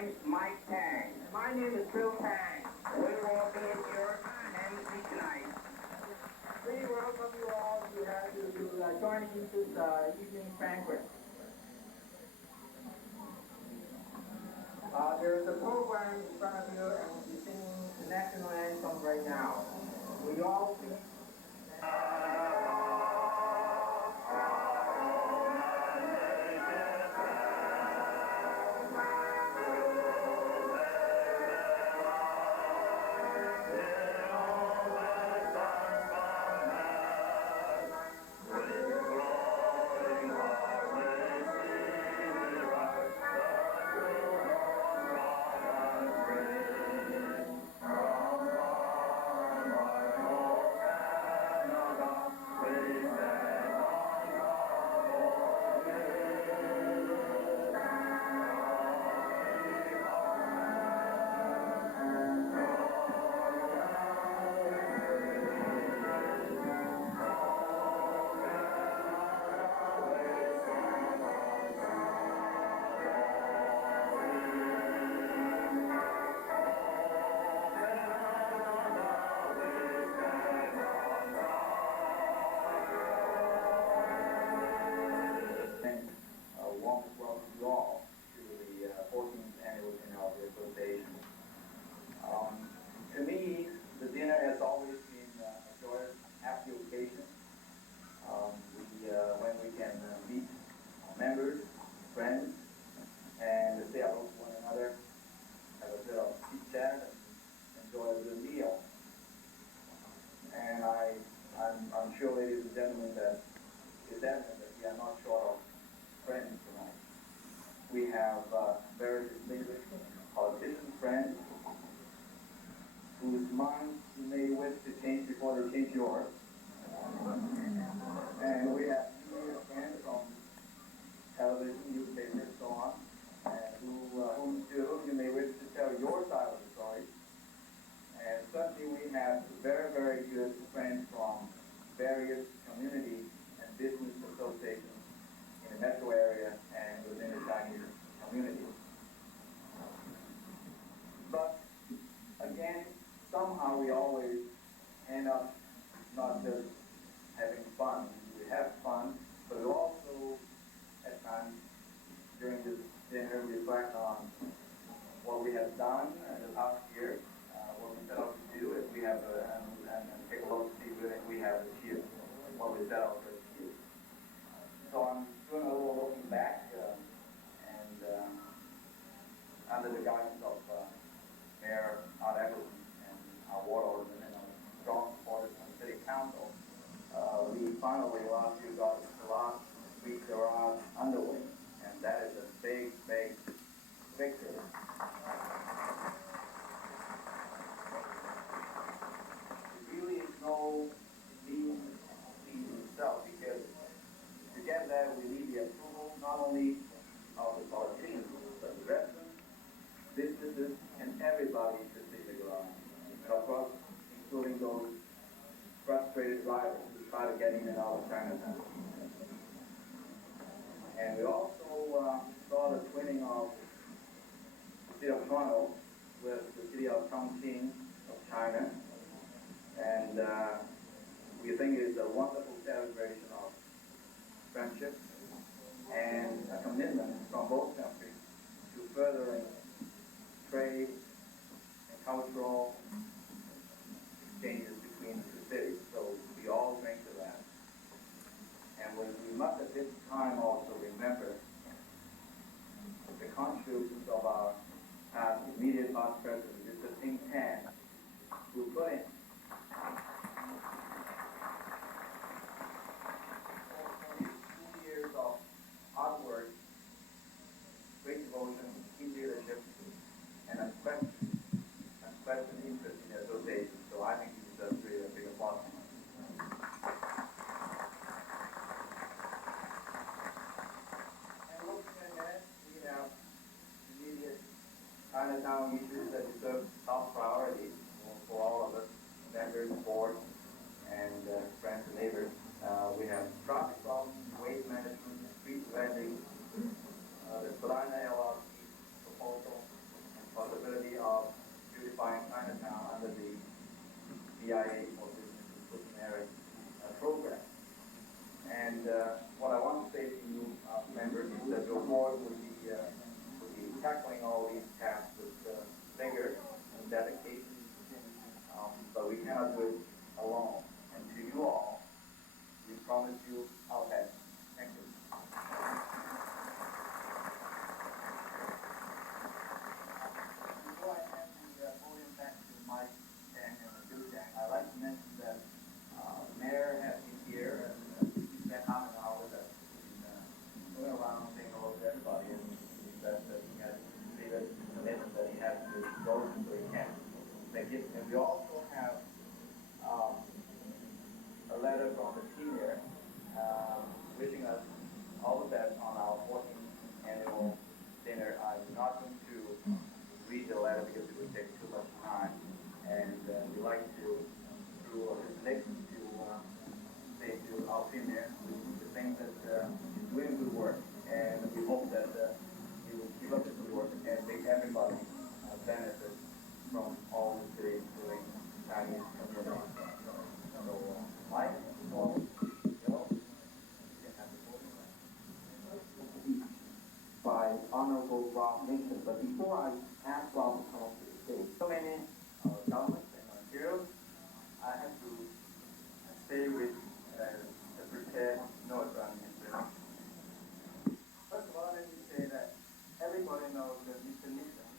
name's Mike Tang. And my name is Bill Tang. We will be at your MC tonight. We welcome you all to joining in this evening's banquet. There's a program in front of you, and we'll be singing the national anthem right now. We all sing. To me, the dinner has always been a joyous, happy occasion. When we can meet our members, friends, and say hello to one another, have a bit of chit-chat, and enjoy a good meal. And I'm sure, ladies and gentlemen, that it's evident that we are not short of friends tonight. We have very distinguished politician friends whose minds you may wish to change before they change yours. And we have media friends from television, newspapers, and so on, and whom too you may wish to tell your side of the story. And certainly we have very, very good friends from various community and business associations in the metro area and within the Chinese community. But again, somehow we always end up not just having fun. We have fun, but we also, at times during this dinner, reflect on what we have done in the past year, what we set out to do, if we have, and take a look to see if we have achieved what we set out to achieve. So I'm doing a little looking back, and under the guidance of Mayor Art Eccleston and our ward alderman and our strong supporters from the City Council, we finally last year got the last week garage underway, and that is a big, big victory. It really is no mean feat in itself, because to get there we need the approval not only of the politicians, but the residents, businesses, and everybody interested in the garage. And of course, including those frustrated drivers who try to get in and out of Chinatown. And we also saw the twinning of the city of Toronto with the city of Chongqing of China. And we think it is a wonderful celebration of friendship and a commitment from both countries to furthering trade and cultural exchanges between the two cities. So we all drink to that. And we must at this time also remember the contributions of our immediate past president, Mr. Ting Tan, who put in 2 years of hard work, great devotion, keen leadership, and unquestioned interest in the association. So I think this is really a big applause. And looking ahead, we have immediate Chinatown issues that deserve top priority for all of us, members, board, and friends and neighbors. We have traffic problems, waste management, street vending, the Spadina LRT proposal, tackling all these tasks with vigor and dedication, but we cannot do it alone. And to you all, we promise you our best. Thank you. Before I hand the podium back to Mike and Zhang, I'd like to mention that the mayor has been here and he spent half an hour with us in going around saying hello to everybody, and he said that he has made a commitment that he has to go so he can make it. And we also have a letter from the team here wishing us all the best on our 14th annual dinner. I'm not going to read the letter because it would take too much time, and we like to, through his lips, to say to our premier the things that he's doing good work, and we hope that he will keep up the good work and make everybody benefit from all the doing Chinese community. So, Mike, or Bill, you can have the podium. By Honorable Rob Nixon. But before I ask Rob to come up to the stage, So many governments and materials, I have to stay with the prepared notes on his bill. First of all, let me say that everybody knows that Mr. Nixon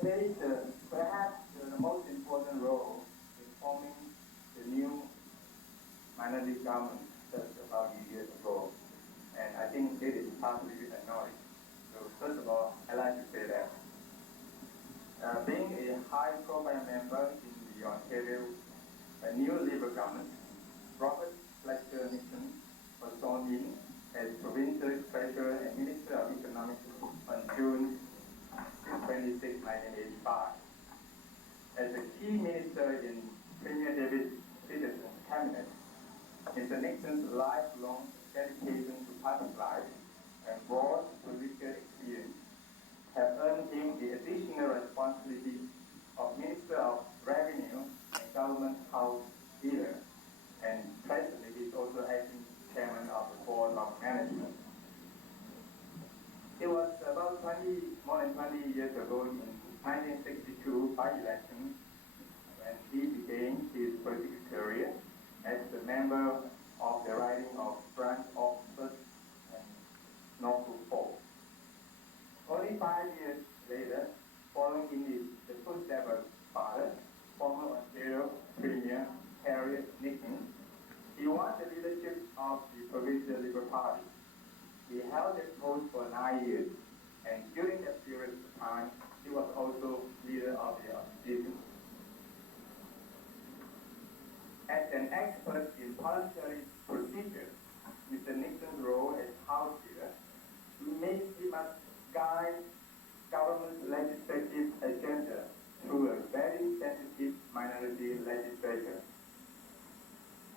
played perhaps the most important role in forming the new minority government just about a year ago. And I think it is partly acknowledged. So first of all, I'd like to say that being a high-profile member in the Ontario, a new Labour government, Robert Fletcher Nixon was sworn in as Provincial Treasurer and Minister of Economics on June 26, 1985. As a key minister in Premier David Peterson's cabinet, Mr. Nixon's lifelong dedication to public life and broad political experience have earned him the additional responsibility of Minister of Revenue and Government House Leader, and presently he is also acting Chairman of the Board of Management. It was about more than 20 years ago in 1962 by-election when he began his political career as the member of the riding of Branch Oxford and Norfolk Falls. Only 5 years later, following in the footsteps of his father, former Ontario Premier Harry Nixon, he won the leadership of the Provincial Liberal Party. He held that post for 9 years, and during that period of time, he was also leader of the opposition. As an expert in parliamentary procedure, Mr. Nixon's role as House Leader, he must guide government's legislative agenda through a very sensitive minority legislature.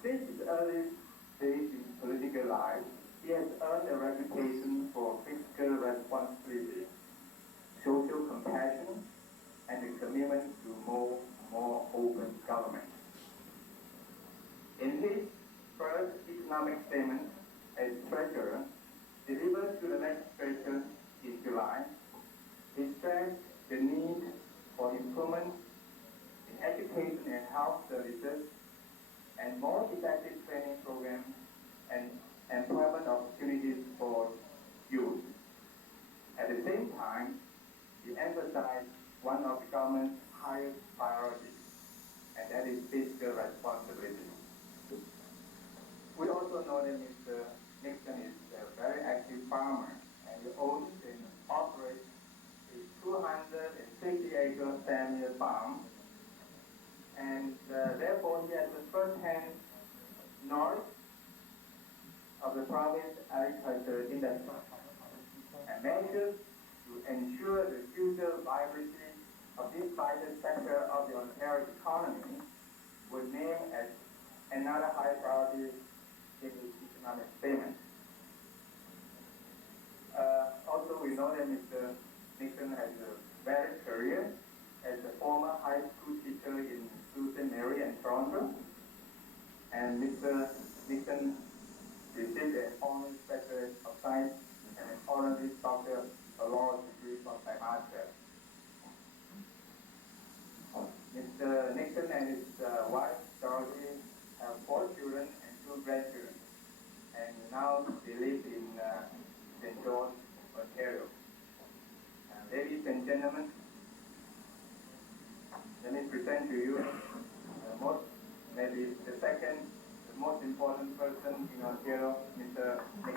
Since his early days in political life, he has earned a reputation for fiscal responsibility, social compassion, and a commitment to more open government. In his first economic statement as Treasurer, delivered to the legislature in July, he stressed the need for improvement in education and health services and more effective training programs and employment opportunities for youth. At the same time, he emphasized one of the government's highest priorities, and that is fiscal responsibility. We also know that Mr. Nixon is a very active farmer, and he owns and operates a 250-acre family farm, and therefore he has the first-hand knowledge of the province's agriculture industry and measures to ensure the future viability of this vital sector of the Ontario economy was named as another high priority in his economic statement. Also, we know that Mr. Nixon has a varied career as a former high school teacher in Sault Ste. Marie and Toronto, and Mr. Nixon received an honorary Bachelor of Science and an honorary Doctor of Now they live in St. George, Ontario. Ladies and gentlemen, let me present to you maybe the most important person in Ontario, Mr. Nick.